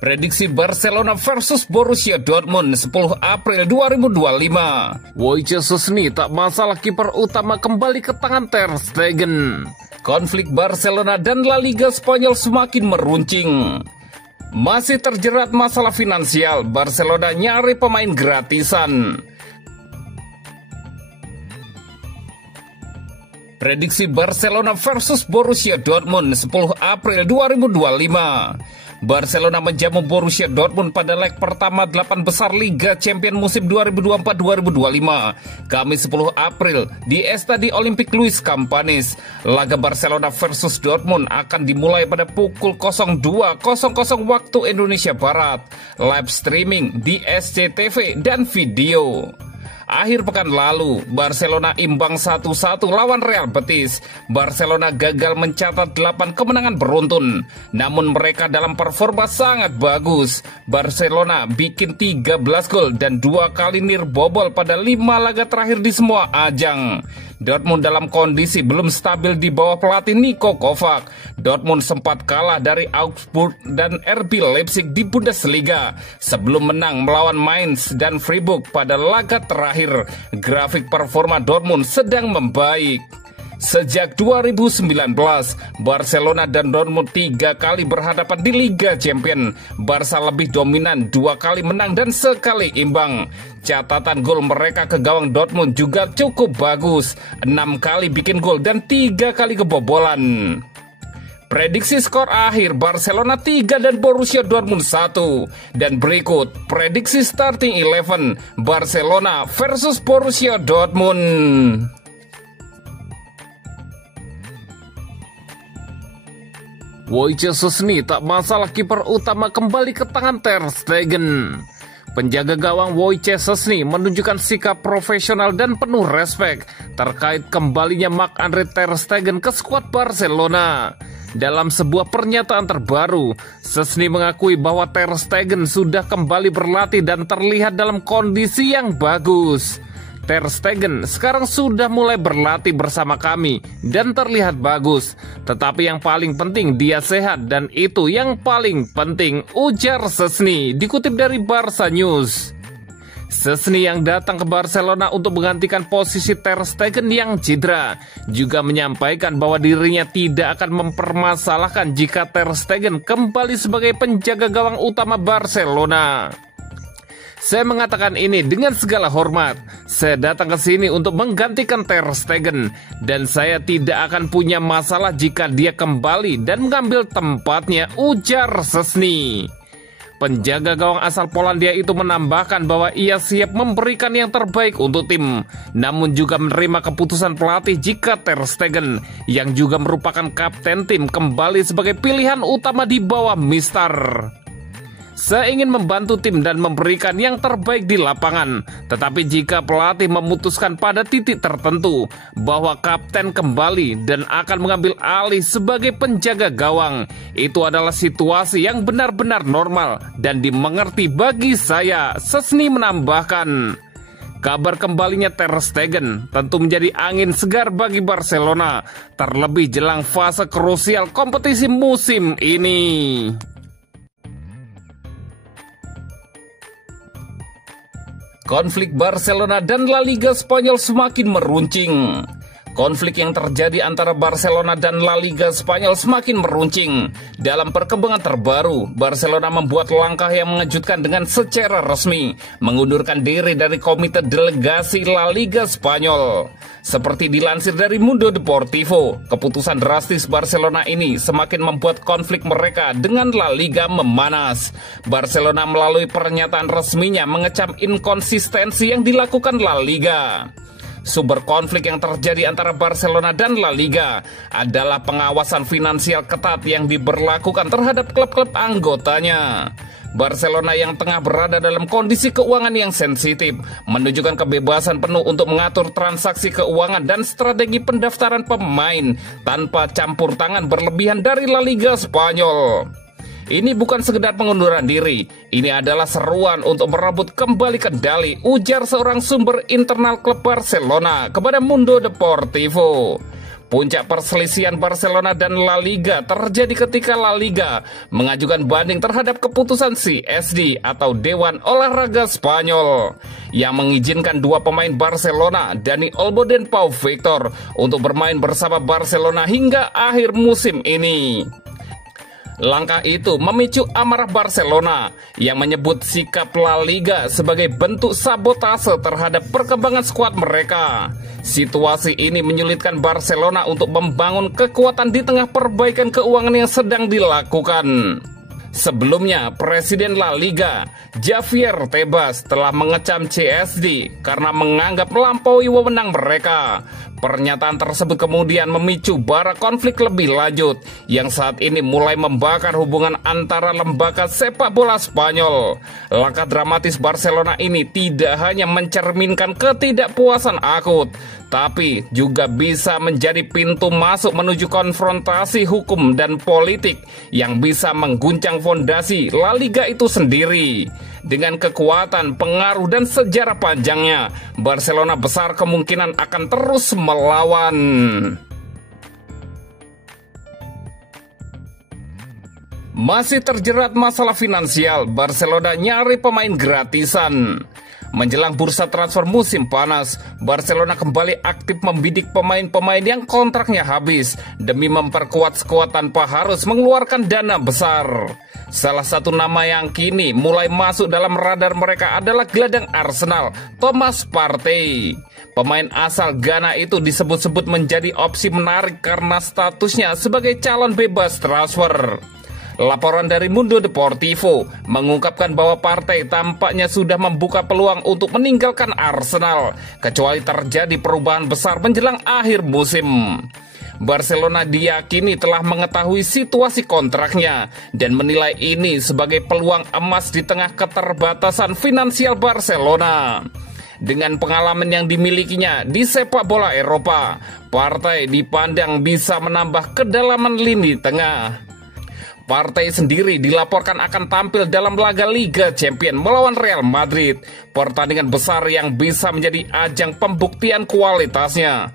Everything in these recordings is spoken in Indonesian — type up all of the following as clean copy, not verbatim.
Prediksi Barcelona versus Borussia Dortmund 10 April 2025. Wojciech Szczesny tak masalah, kiper utama kembali ke tangan Ter Stegen. Konflik Barcelona dan La Liga Spanyol semakin meruncing. Masih terjerat masalah finansial, Barcelona nyari pemain gratisan. Prediksi Barcelona versus Borussia Dortmund 10 April 2025. Barcelona menjamu Borussia Dortmund pada leg pertama 8 besar Liga Champions musim 2024-2025. Kamis 10 April di Estadio Olympique Luis Campanis. Laga Barcelona versus Dortmund akan dimulai pada pukul 02.00 waktu Indonesia Barat. Live streaming di SCTV dan video. Akhir pekan lalu, Barcelona imbang 1-1 lawan Real Betis. Barcelona gagal mencatat 8 kemenangan beruntun. Namun mereka dalam performa sangat bagus. Barcelona bikin 13 gol dan 2 kali nirbobol pada 5 laga terakhir di semua ajang. Dortmund dalam kondisi belum stabil di bawah pelatih Niko Kovac. Dortmund sempat kalah dari Augsburg dan RB Leipzig di Bundesliga sebelum menang melawan Mainz dan Freiburg pada laga terakhir. Grafik performa Dortmund sedang membaik. Sejak 2019, Barcelona dan Dortmund 3 kali berhadapan di Liga Champions. Barca lebih dominan, 2 kali menang dan sekali imbang. Catatan gol mereka ke gawang Dortmund juga cukup bagus, 6 kali bikin gol dan 3 kali kebobolan. Prediksi skor akhir Barcelona 3 dan Borussia Dortmund 1. Dan berikut prediksi starting 11 Barcelona versus Borussia Dortmund. Wojciech Szczesny tak masalah, kiper utama kembali ke tangan Ter Stegen. Penjaga gawang Wojciech Szczesny menunjukkan sikap profesional dan penuh respek terkait kembalinya Marc-Andre Ter Stegen ke skuad Barcelona. Dalam sebuah pernyataan terbaru, Szczesny mengakui bahwa Ter Stegen sudah kembali berlatih dan terlihat dalam kondisi yang bagus. Ter Stegen sekarang sudah mulai berlatih bersama kami dan terlihat bagus. Tetapi yang paling penting dia sehat dan itu yang paling penting, ujar Szczesny, dikutip dari Barca News. Szczesny yang datang ke Barcelona untuk menggantikan posisi Ter Stegen yang cedera juga menyampaikan bahwa dirinya tidak akan mempermasalahkan jika Ter Stegen kembali sebagai penjaga gawang utama Barcelona. Saya mengatakan ini dengan segala hormat. Saya datang ke sini untuk menggantikan Ter Stegen dan saya tidak akan punya masalah jika dia kembali dan mengambil tempatnya, ujar Szczesny. Penjaga gawang asal Polandia itu menambahkan bahwa ia siap memberikan yang terbaik untuk tim, namun juga menerima keputusan pelatih jika Ter Stegen, yang juga merupakan kapten tim, kembali sebagai pilihan utama di bawah Mister. Saya ingin membantu tim dan memberikan yang terbaik di lapangan. Tetapi jika pelatih memutuskan pada titik tertentu bahwa kapten kembali dan akan mengambil alih sebagai penjaga gawang, itu adalah situasi yang benar-benar normal dan dimengerti bagi saya, Szczesny menambahkan. Kabar kembalinya Ter Stegen tentu menjadi angin segar bagi Barcelona, terlebih jelang fase krusial kompetisi musim ini. Konflik Barcelona dan La Liga Spanyol semakin meruncing. Konflik yang terjadi antara Barcelona dan La Liga Spanyol semakin meruncing. Dalam perkembangan terbaru, Barcelona membuat langkah yang mengejutkan dengan secara resmi mengundurkan diri dari komite delegasi La Liga Spanyol. Seperti dilansir dari Mundo Deportivo, keputusan drastis Barcelona ini semakin membuat konflik mereka dengan La Liga memanas. Barcelona melalui pernyataan resminya mengecam inkonsistensi yang dilakukan La Liga. Sumber konflik yang terjadi antara Barcelona dan La Liga adalah pengawasan finansial ketat yang diberlakukan terhadap klub-klub anggotanya. Barcelona yang tengah berada dalam kondisi keuangan yang sensitif menunjukkan kebebasan penuh untuk mengatur transaksi keuangan dan strategi pendaftaran pemain tanpa campur tangan berlebihan dari La Liga Spanyol. Ini bukan sekedar pengunduran diri, ini adalah seruan untuk merebut kembali kendali, ujar seorang sumber internal klub Barcelona kepada Mundo Deportivo. Puncak perselisihan Barcelona dan La Liga terjadi ketika La Liga mengajukan banding terhadap keputusan CSD atau Dewan Olahraga Spanyol yang mengizinkan dua pemain Barcelona, Dani Olmo dan Pau Victor, untuk bermain bersama Barcelona hingga akhir musim ini. Langkah itu memicu amarah Barcelona yang menyebut sikap La Liga sebagai bentuk sabotase terhadap perkembangan skuad mereka. Situasi ini menyulitkan Barcelona untuk membangun kekuatan di tengah perbaikan keuangan yang sedang dilakukan. Sebelumnya, Presiden La Liga, Javier Tebas, telah mengecam CSD karena menganggap melampaui wewenang mereka. Pernyataan tersebut kemudian memicu bara konflik lebih lanjut yang saat ini mulai membakar hubungan antara lembaga sepak bola Spanyol. Langkah dramatis Barcelona ini tidak hanya mencerminkan ketidakpuasan akut, tapi juga bisa menjadi pintu masuk menuju konfrontasi hukum dan politik yang bisa mengguncang fondasi La Liga itu sendiri. Dengan kekuatan, pengaruh, dan sejarah panjangnya, Barcelona besar kemungkinan akan terus melawan. Masih terjerat masalah finansial, Barcelona nyari pemain gratisan. Menjelang bursa transfer musim panas, Barcelona kembali aktif membidik pemain-pemain yang kontraknya habis demi memperkuat skuad tanpa harus mengeluarkan dana besar. Salah satu nama yang kini mulai masuk dalam radar mereka adalah gelandang Arsenal, Thomas Partey. Pemain asal Ghana itu disebut-sebut menjadi opsi menarik karena statusnya sebagai calon bebas transfer. Laporan dari Mundo Deportivo mengungkapkan bahwa Partey tampaknya sudah membuka peluang untuk meninggalkan Arsenal, kecuali terjadi perubahan besar menjelang akhir musim. Barcelona diyakini telah mengetahui situasi kontraknya dan menilai ini sebagai peluang emas di tengah keterbatasan finansial Barcelona. Dengan pengalaman yang dimilikinya di sepak bola Eropa, Partey dipandang bisa menambah kedalaman lini tengah. Partey sendiri dilaporkan akan tampil dalam laga Liga Champions melawan Real Madrid, pertandingan besar yang bisa menjadi ajang pembuktian kualitasnya.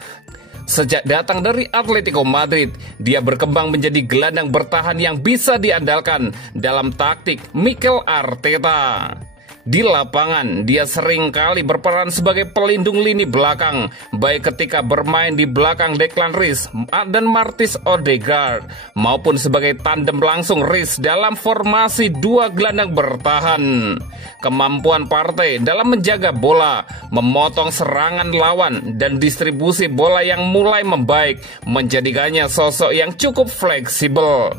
Sejak datang dari Atletico Madrid, dia berkembang menjadi gelandang bertahan yang bisa diandalkan dalam taktik Mikel Arteta. Di lapangan, dia sering kali berperan sebagai pelindung lini belakang, baik ketika bermain di belakang Declan Rice dan Martins Odegaard, maupun sebagai tandem langsung Rice dalam formasi dua gelandang bertahan. Kemampuan Partey dalam menjaga bola, memotong serangan lawan, dan distribusi bola yang mulai membaik menjadikannya sosok yang cukup fleksibel.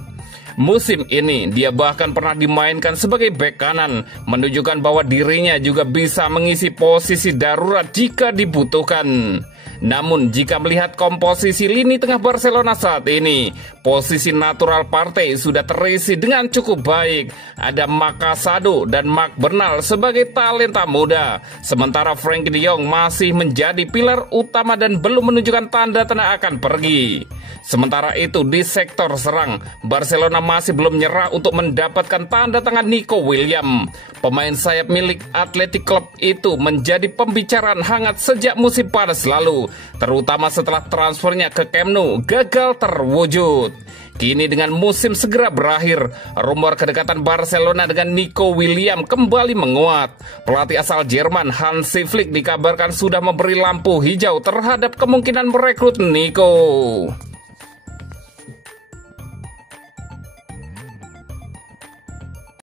Musim ini, dia bahkan pernah dimainkan sebagai bek kanan, menunjukkan bahwa dirinya juga bisa mengisi posisi darurat jika dibutuhkan. Namun, jika melihat komposisi lini tengah Barcelona saat ini, posisi natural Partey sudah terisi dengan cukup baik. Ada Marc Casado dan Marc Bernal sebagai talenta muda, sementara Frenkie de Jong masih menjadi pilar utama dan belum menunjukkan tanda-tanda akan pergi. Sementara itu, di sektor serang, Barcelona masih belum nyerah untuk mendapatkan tanda tangan Nico Williams. Pemain sayap milik Athletic Club itu menjadi pembicaraan hangat sejak musim panas lalu, terutama setelah transfernya ke Camp Nou gagal terwujud. Kini dengan musim segera berakhir, rumor kedekatan Barcelona dengan Nico Williams kembali menguat. Pelatih asal Jerman Hansi Flick dikabarkan sudah memberi lampu hijau terhadap kemungkinan merekrut Nico.